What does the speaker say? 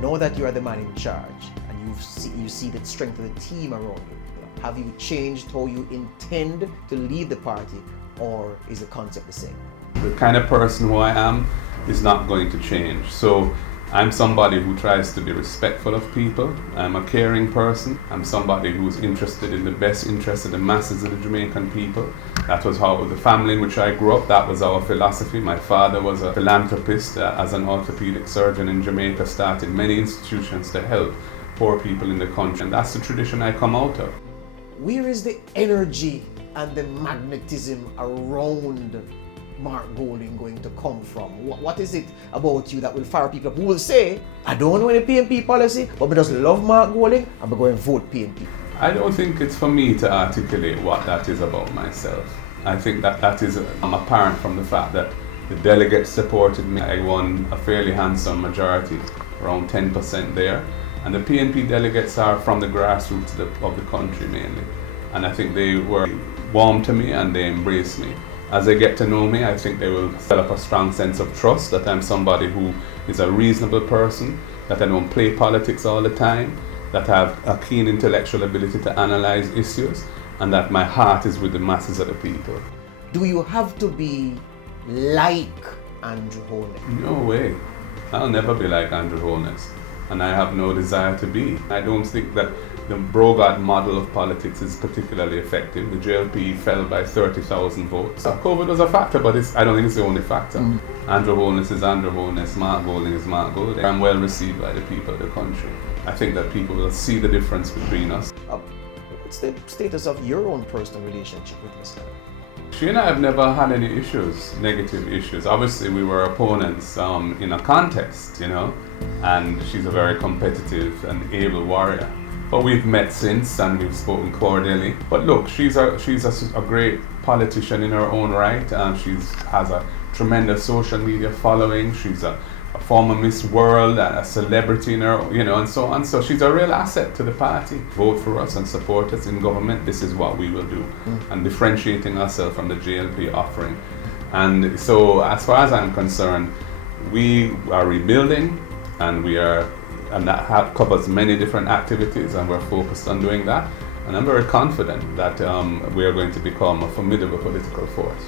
Now that you are the man in charge and you see the strength of the team around you, have you changed how you intend to lead the party, or is the concept the same? The kind of person who I am is not going to change. So I'm somebody who tries to be respectful of people. I'm a caring person. I'm somebody who's interested in the best interest of the masses of the Jamaican people. That was how the family in which I grew up, that was our philosophy. My father was a philanthropist as an orthopedic surgeon in Jamaica, started many institutions to help poor people in the country. And that's the tradition I come out of. Where is the energy and the magnetism around Mark Golding going to come from? What is it about you that will fire people up who will say, I don't know any PNP policy, but I just love Mark Golding and I'm going to vote PNP? I don't think it's for me to articulate what that is about myself. I think that is apparent from the fact that the delegates supported me. I won a fairly handsome majority, around 10% there. And the PNP delegates are from the grassroots of the country mainly. And I think they were warm to me and they embraced me. As they get to know me, I think they will develop a strong sense of trust that I'm somebody who is a reasonable person, that I don't play politics all the time, that I have a keen intellectual ability to analyze issues, and that my heart is with the masses of the people. Do you have to be like Andrew Holness? No way. I'll never be like Andrew Holness, and I have no desire to be. I don't think that the Brogard model of politics is particularly effective. The JLP fell by 30,000 votes. COVID was a factor, but I don't think it's the only factor. Andrew Holness is Andrew Holness, Mark Golding is Mark Golding. I'm well received by the people of the country. I think that people will see the difference between us. What's the status of your own personal relationship with Ms. Heather? She and I have never had any issues, negative issues. Obviously, we were opponents in a contest, and she's a very competitive and able warrior. But we've met since and we've spoken cordially. But look, she's a great politician in her own right. She has a tremendous social media following. She's a former Miss World, a celebrity in her, and so on. So she's a real asset to the party. Vote for us and support us in government. This is what we will do. And differentiating ourselves from the JLP offering. And so as far as I'm concerned, we are rebuilding and that covers many different activities, and we're focused on doing that. And I'm very confident that we are going to become a formidable political force.